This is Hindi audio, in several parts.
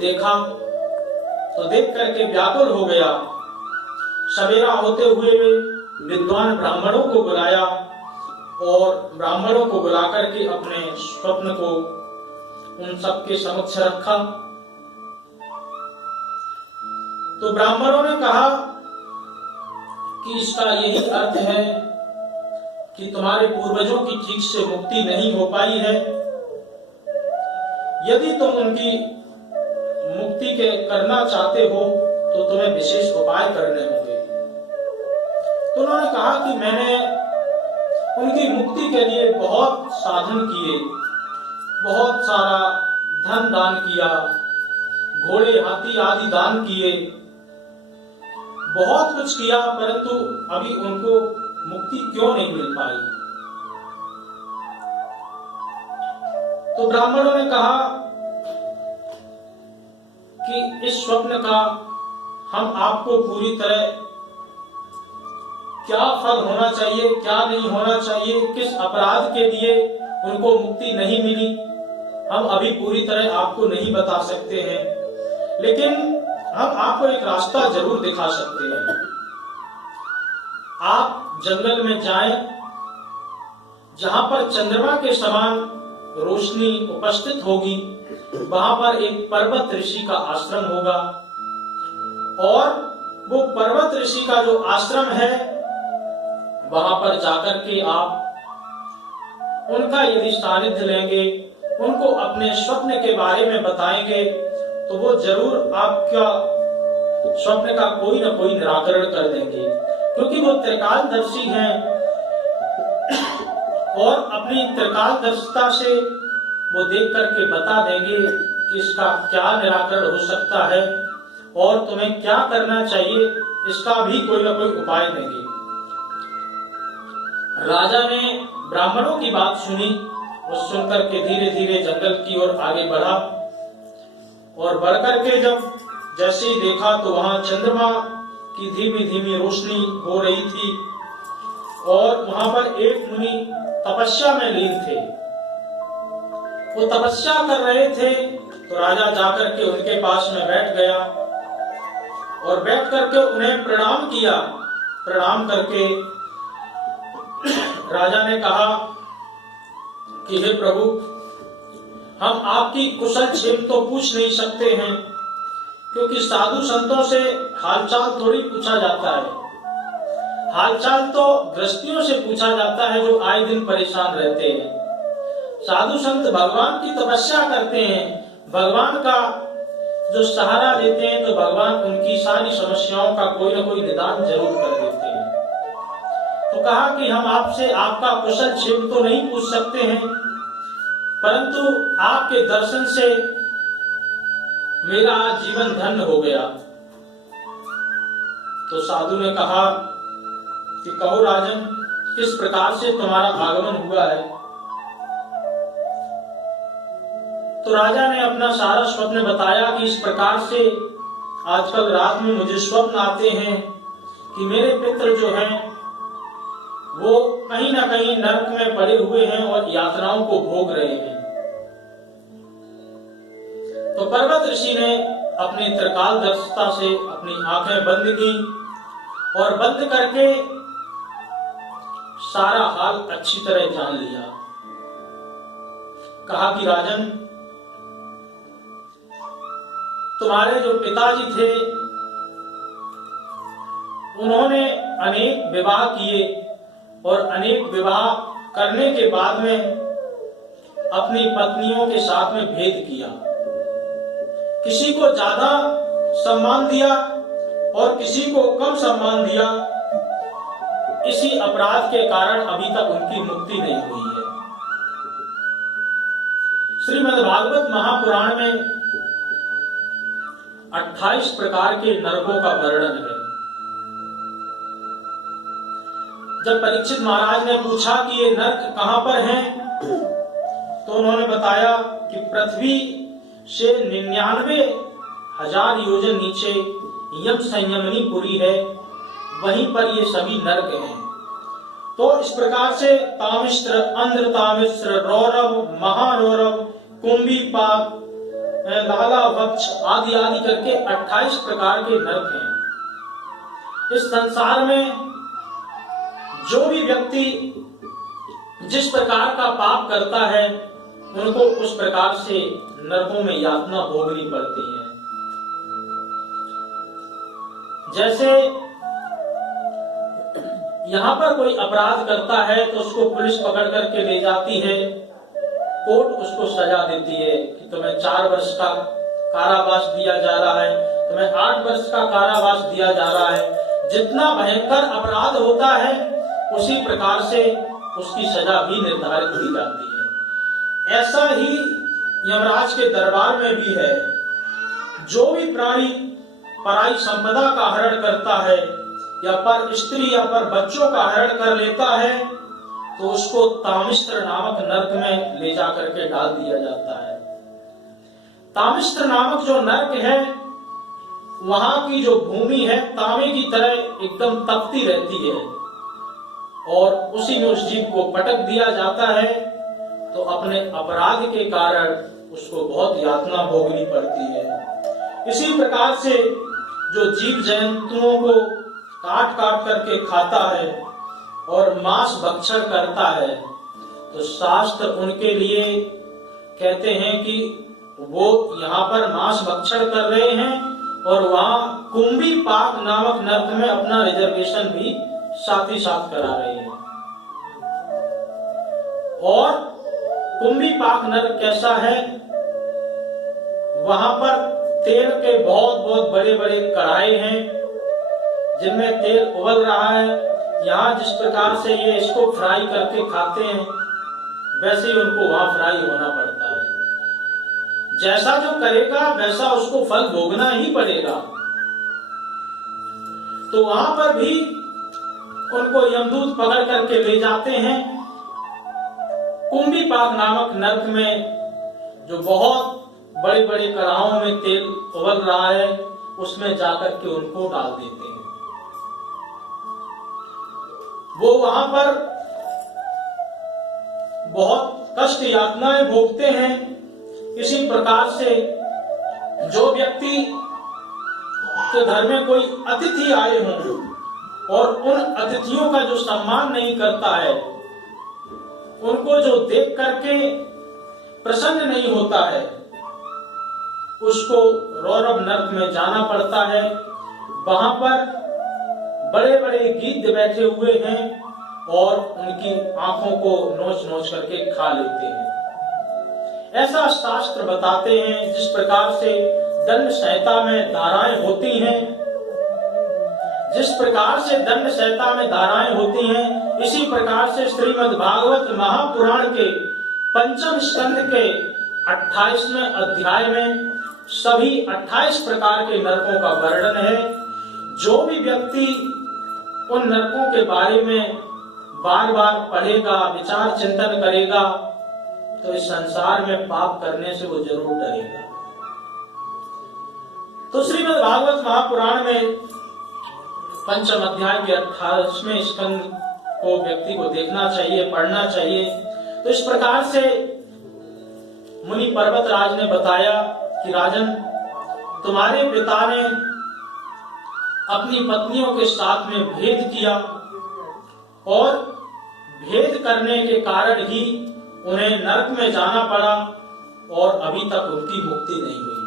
देखा तो देख करके व्याकुल हो गया। सवेरा होते हुए वे विद्वान ब्राह्मणों को बुलाया और ब्राह्मणों को बुलाकर के अपने स्वप्न को उन सबके समक्ष रखा। तो ब्राह्मणों ने कहा कि इसका यही अर्थ है कि तुम्हारे पूर्वजों की ठीक से मुक्ति नहीं हो पाई है। यदि तुम उनकी मुक्ति के करना चाहते हो तो तुम्हें विशेष उपाय करने होंगे। तो उन्होंने कहा कि मैंने उनकी मुक्ति के लिए बहुत साधन किए, बहुत सारा धन दान किया, घोड़े हाथी आदि दान किए, बहुत कुछ किया, परंतु अभी उनको मुक्ति क्यों नहीं मिल पाई। तो ब्राह्मणों ने कहा कि इस स्वप्न का हम आपको पूरी तरह क्या फल होना चाहिए, क्या नहीं होना चाहिए, किस अपराध के लिए उनको मुक्ति नहीं मिली, हम अभी पूरी तरह आपको नहीं बता सकते हैं, लेकिन हम आपको एक रास्ता जरूर दिखा सकते हैं। आप जंगल में जाएं, जहां पर चंद्रमा के समान रोशनी उपस्थित होगी, वहां पर एक पर्वत ऋषि का आश्रम होगा और वो पर्वत ऋषि का जो आश्रम है वहां पर जाकर के आप उनका यदि सानिध्य लेंगे, उनको अपने स्वप्न के बारे में बताएंगे तो वो जरूर आपका स्वप्न का कोई ना कोई निराकरण कर देंगे, क्योंकि वो त्रिकालदर्शी हैं और अपनी त्रिकालदर्शिता से वो देख करके बता देंगे कि इसका क्या निराकरण हो सकता है और तुम्हें क्या करना चाहिए, इसका भी कोई ना कोई उपाय देंगे। राजा ने ब्राह्मणों की बात सुनी और सुनकर के धीरे धीरे जंगल की ओर आगे बढ़ा और बढ़कर के जब जैसे ही देखा तो वहां चंद्रमा की धीमी धीमी रोशनी हो रही थी और वहां पर एक मुनि तपस्या में लीन थे। वो तपस्या कर रहे थे तो राजा जाकर के उनके पास में बैठ गया और बैठ करके उन्हें प्रणाम किया। प्रणाम करके राजा ने कहा कि हे प्रभु, हम आपकी कुशल क्षेम तो पूछ नहीं सकते हैं, क्योंकि साधु संतों से हालचाल थोड़ी पूछा जाता है। हालचाल तो गृहस्थियों से पूछा जाता है जो आए दिन परेशान रहते हैं। साधु संत भगवान की तपस्या करते हैं, भगवान का जो सहारा लेते हैं, तो भगवान उनकी सारी समस्याओं का कोई ना कोई निदान जरूर कर देते हैं। तो कहा कि हम आपसे आपका कुशल क्षेम तो नहीं पूछ सकते हैं, परंतु आपके दर्शन से मेरा जीवन धन्य हो गया। तो साधु ने कहा कि कहो राजन, किस प्रकार से तुम्हारा आगमन हुआ है। तो राजा ने अपना सारा स्वप्न बताया कि इस प्रकार से आजकल रात में मुझे स्वप्न आते हैं कि मेरे पितर जो हैं वो कहीं ना कहीं नरक में पड़े हुए हैं और यातनाओं को भोग रहे हैं। तो पर्वत ऋषि ने अपनी त्रिकालदर्शिता से अपनी आंखें बंद की और बंद करके सारा हाल अच्छी तरह जान लिया। कहा कि राजन, तुम्हारे जो पिताजी थे उन्होंने अनेक विवाह किए और अनेक विवाह करने के बाद में अपनी पत्नियों के साथ में भेद किया। किसी को ज्यादा सम्मान दिया और किसी को कम सम्मान दिया। इसी अपराध के कारण अभी तक उनकी मुक्ति नहीं हुई है। श्रीमद् भागवत महापुराण में 28 प्रकार के नरकों का वर्णन है। जब परीक्षित महाराज ने पूछा कि ये नरक कहां पर हैं, तो उन्होंने बताया कि पृथ्वी से 99,000 योजन नीचे यम संयमनी पुरी है, वहीं पर ये सभी नरक हैं। तो इस प्रकार से तामिश्र, अंध्र तामिश्र, रौरव, महारौरव, कुंभीपाक, लाला, वक्ष आदि आदि करके 28 प्रकार के नरक हैं। इस संसार में जो भी व्यक्ति जिस प्रकार का पाप करता है उनको उस प्रकार से नरकों में यातना भोगनी पड़ती है। जैसे यहाँ पर कोई अपराध करता है तो उसको पुलिस पकड़ करके ले जाती है, कोर्ट उसको सजा देती है कि तुम्हें 4 वर्ष का कारावास दिया जा रहा है, तुम्हें 8 वर्ष का कारावास दिया जा रहा है। जितना भयंकर अपराध होता है उसी प्रकार से उसकी सजा भी निर्धारित की जाती है। ऐसा ही यमराज के दरबार में भी है। जो भी प्राणी पराई संपदा का हरण करता है या पर स्त्री या पर बच्चों का हरण कर लेता है तो उसको तामिश्र नामक नरक में ले जाकर के डाल दिया जाता है। तामिश्र नामक जो नरक है वहां की जो भूमि है तांबे की तरह एकदम तपती रहती है और उसी में उस जीव को पटक दिया जाता है तो अपने अपराध के कारण उसको बहुत यातना भोगनी पड़ती है। इसी प्रकार से जो जीव जंतुओं को काट काट करके खाता है और मांस भक्षण करता है तो शास्त्र उनके लिए कहते हैं कि वो यहाँ पर मांस भक्षण कर रहे हैं और वहां कुंभी पाक नामक नरक में अपना रिजर्वेशन भी साथ ही साथ करा रहे हैं। और कुंभी पाक नरक कैसा है, वहां पर तेल के बहुत बहुत बड़े बड़े कढ़ाई हैं जिनमें तेल उबल रहा है। यहाँ जिस प्रकार से ये इसको फ्राई करके खाते हैं वैसे ही उनको वहां फ्राई होना पड़ता है। जैसा जो करेगा वैसा उसको फल भोगना ही पड़ेगा। तो वहां पर भी उनको यमदूत पकड़ करके ले जाते हैं कुंभी पाक नामक नरक में, जो बहुत बड़े बड़े कड़ाहों में तेल उबल रहा है उसमें जाकर के उनको डाल देते हैं। वो वहां पर बहुत कष्ट यातनाएं भोगते हैं। इसी प्रकार से जो व्यक्ति के घर में कोई अतिथि आए हों और उन अतिथियों का जो सम्मान नहीं करता है, उनको जो देख करके प्रसन्न नहीं होता है, उसको रौरव नरक में जाना पड़ता है। वहां पर बड़े बड़े गिद्ध बैठे हुए हैं और उनकी आंखों को नोच नोच करके खा लेते हैं। ऐसा शास्त्र बताते हैं। जिस प्रकार से दंड संहिता में धाराएं होती हैं, जिस प्रकार से दंड संहिता में धाराएं होती हैं, इसी प्रकार से श्रीमद् भागवत महापुराण के 5वें स्कंद के 28वें अध्याय में सभी 28 प्रकार के नरकों का वर्णन है। जो भी व्यक्ति उन नरकों के बारे में बार बार पढ़ेगा, विचार चिंतन करेगा तो इस संसार में पाप करने से वो जरूर डरेगा। तो श्रीमद् भागवत महापुराण में 5वें अध्याय के 28वें स्कंद को व्यक्ति को देखना चाहिए, पढ़ना चाहिए। तो इस प्रकार से मुनि पर्वत राज ने बताया कि राजन, तुम्हारे पिता ने अपनी पत्नियों के साथ में भेद किया और भेद करने के कारण ही उन्हें नरक में जाना पड़ा और अभी तक उनकी मुक्ति नहीं हुई।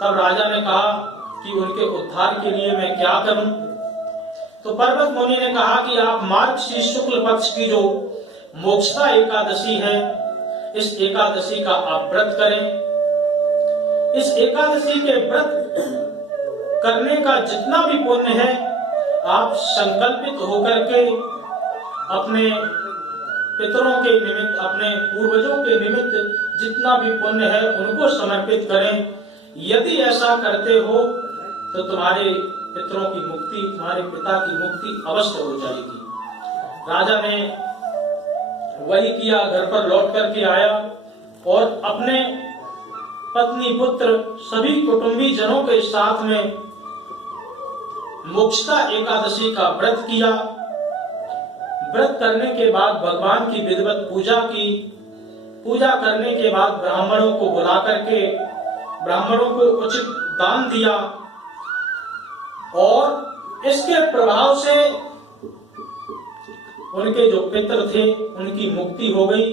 तब राजा ने कहा कि उनके उद्धार के लिए मैं क्या करूं? तो पर्वत मुनि ने कहा कि आप मार्गशीर्ष शुक्ल पक्ष की जो मोक्षदा एकादशी है, इस एकादशी का आप व्रत करें। इस एकादशी के व्रत करने का जितना भी पुण्य है, आप संकल्पित होकर के अपने पितरों के निमित्त, अपने पूर्वजों के निमित्त जितना भी पुण्य है उनको समर्पित करें। यदि ऐसा करते हो तो तुम्हारे पितरों की मुक्ति, तुम्हारे पिता की मुक्ति अवश्य हो जाएगी। राजा ने वही किया, घर पर लौट करके आया और अपने पत्नी, पुत्र, सभी कुटुंबी जनों के साथ में मोक्षदा एकादशी का व्रत किया। व्रत करने के बाद भगवान की विधिवत पूजा की, पूजा करने के बाद ब्राह्मणों को बुला करके ब्राह्मणों को उचित दान दिया और इसके प्रभाव से उनके जो पितर थे उनकी मुक्ति हो गई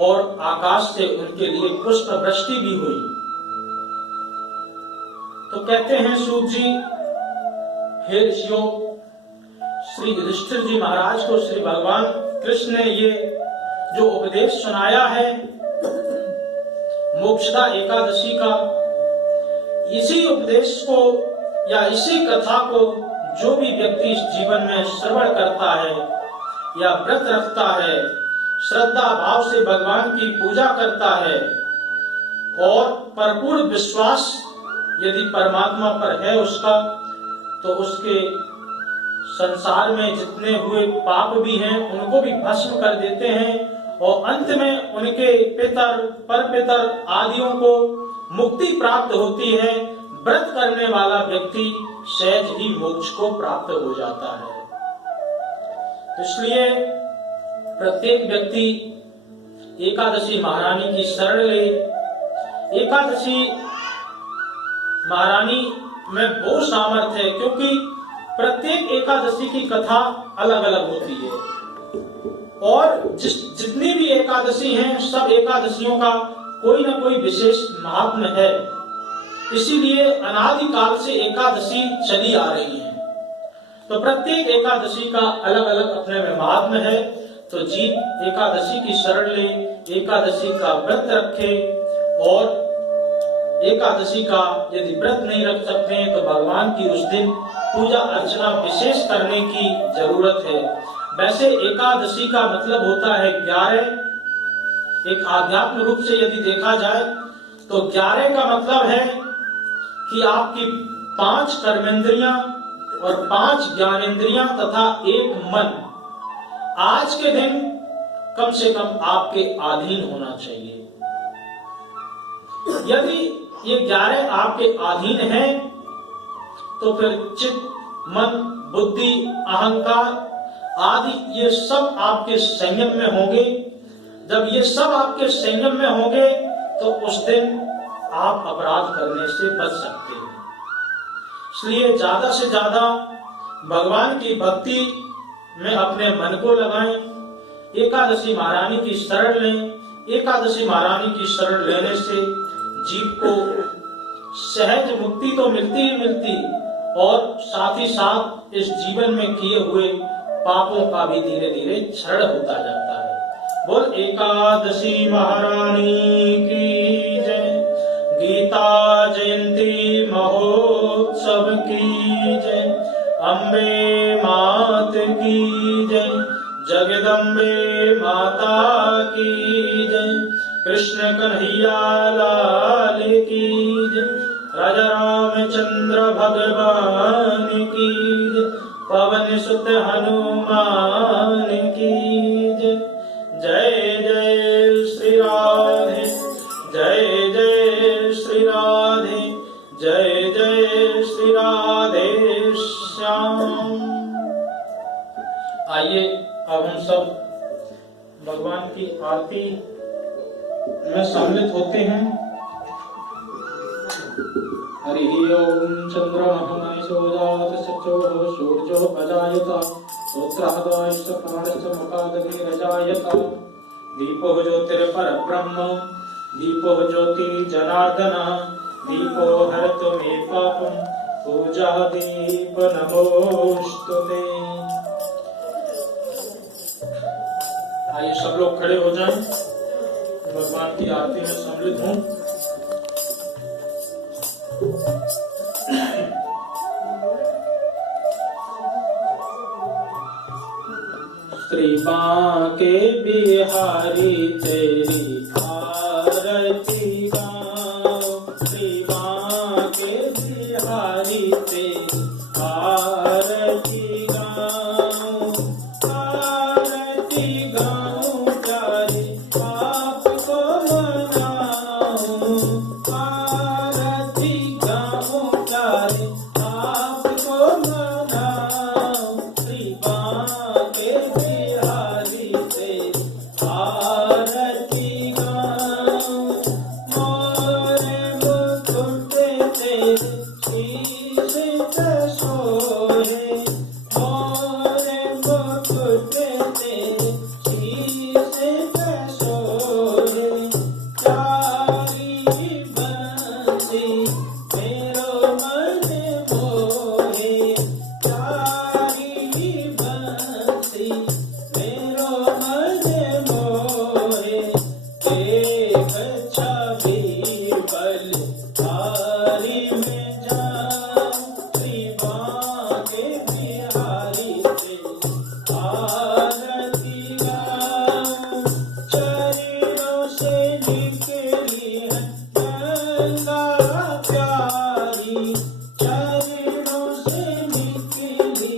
और आकाश से उनके लिए पुष्प वृष्टि भी हुई। तो कहते हैं सूत जी, हे ऋषियों, श्री युधिष्ठिर जी महाराज को श्री भगवान कृष्ण ने ये जो उपदेश सुनाया है मोक्षदा एकादशी का, इसी उपदेश को या इसी कथा को जो भी व्यक्ति इस जीवन में श्रवण करता है या व्रत रखता है, श्रद्धा भाव से भगवान की पूजा करता है और परिपूर्ण विश्वास यदि परमात्मा पर है उसका, तो उसके संसार में जितने हुए पाप भी हैं उनको भी भस्म कर देते हैं और अंत में उनके पितर परपितर आदियों को मुक्ति प्राप्त होती है। व्रत करने वाला व्यक्ति सहज ही मोक्ष को प्राप्त हो जाता है। इसलिए प्रत्येक व्यक्ति एकादशी महारानी की शरण ले। एकादशी महारानी में वो सामर्थ्य है क्योंकि प्रत्येक एकादशी की कथा अलग अलग होती है और जितनी भी एकादशी हैं सब एकादशियों का कोई ना कोई विशेष महात्म्य है। इसीलिए अनादि काल से एकादशी चली आ रही है। तो प्रत्येक एकादशी का अलग अलग अपने में महात्म्य है। तो जीव एकादशी की शरण ले, एकादशी का व्रत रखे और एकादशी का यदि व्रत नहीं रख सकते हैं तो भगवान की उस दिन पूजा अर्चना विशेष करने की जरूरत है। वैसे एकादशी का मतलब होता है 11। एक आध्यात्म रूप से यदि देखा जाए तो 11 का मतलब है कि आपकी 5 कर्मेंद्रियां और 5 ज्ञानेंद्रियां तथा 1 मन आज के दिन कम से कम आपके अधीन होना चाहिए। यदि ये 11 आपके अधीन हैं तो फिर चित्त, मन, बुद्धि, अहंकार आदि ये सब आपके संयम में होंगे। जब ये सब आपके संयम में होंगे तो उस दिन आप अपराध करने से बच सकते हैं। इसलिए ज्यादा से ज्यादा भगवान की भक्ति में अपने मन को लगाएं। एकादशी महारानी की शरण लें। एकादशी महारानी की शरण लेने से जीव को सहज मुक्ति तो मिलती ही मिलती और साथ ही साथ इस जीवन में किए हुए पापों का भी धीरे धीरे क्षरण होता जाता है। बोल एकादशी महारानी की जय। गीता जयंती महोत्सव की जय। अम्बे मात की जय। जगदम्बे माता की जय। कृष्ण कन्हैया लाल की जय। राजा रामचंद्र भगवान की जय। पवन सुत हनुमान की जय। जय जय श्री राधे। जय जय श्री राधे। जय जय श्री राधे श्याम। आइए अब हम सब भगवान की आरती में सम्मिलित होते हैं। हरि ओम चंद्रमः सोजात सचो सूर्यो अजायत उत्तरादयश्च प्राणश्च मुखादगिरजायत। दीपो ज्योतिर्परब्रह्म। दीपो ज्योति जनार्दन। दीपो हरतु मे पापं। पूजा दीप नमोस्तुते। आइए सब लोग खड़े हो जाएं, भगवान की आरती में सम्मिलित हों। श्री बांके बिहारी तेरी आरती गाओ। श्री बांके बिहारी तेरी आरती गाओ। आरती गाओ जारे आपको मनाओ। आरती गाओ जारे आपको मनाओ। श्री बांके बिहारी तेरी आरती गाओ। तेरे शीश सोहे, मोरे मुकुट तेरे शीश सोहे, प्यारी बंसी मेरो मन मोहे, प्यारी बंसी मेरो मन मोहे, एक छवि बल हारी में जाऊं, श्री बांके बिहारी से आरती गाऊं, चरणों से निकली है गंगा प्यारी, चरणों से निकली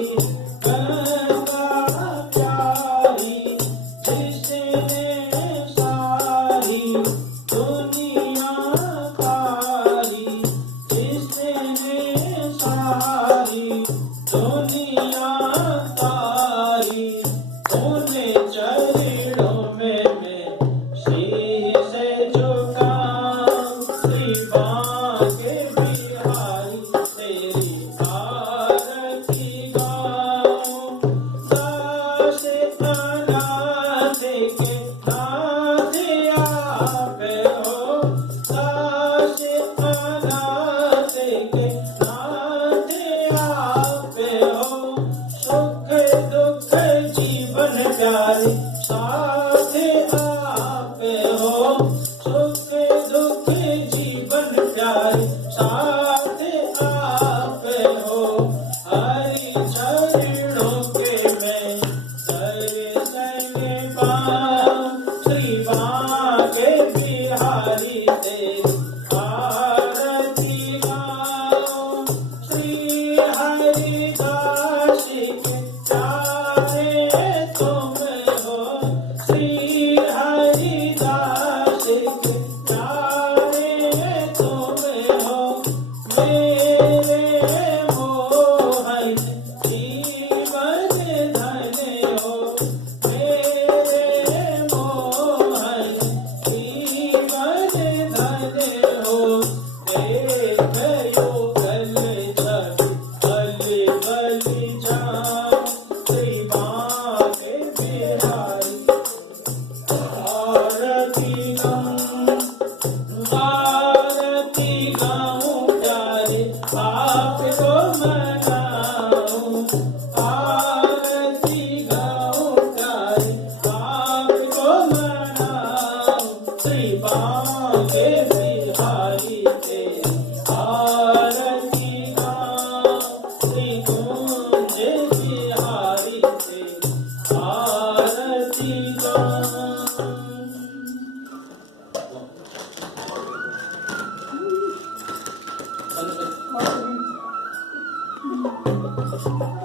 गंगा प्यारी, जिसने सारी दुनिया तारी, जिसने सारी दुनिया तारी, उन्हें चरणों में मैं शीश झुकाऊं, श्री बांके बिहारी तेरी आरती गाऊं, दास अनाथ के नाथ आप हो, दास अनाथ के नाथ आप हो, सुख दुख जीवन प्यारे साथ आप हो, सुख दुख जीवन प्यारे साथ आप हो, हरि चरणों के मैं दर्शन पाऊं, श्री बांके बिहारी तेरी आरती गाऊं, श्री हरिदास के प्यारे तुम हो, श्री हरिदास के प्यारे तुम हो, मेरे मोहन जीवन धन हो, मेरे मोहन जीवन धन हो, देख युगल छवि बल बल जाऊं, श्री बांके बिहारी आरती गाऊं, आरती गाऊं प्यारे आपको मनाऊं, आरती गाऊं प्यारे आपको मनाऊं, श्री बांके बिहारी तेरी आरती गाऊं, श्री कुंज बिहारी तेरी आरती गाऊं। Thank you.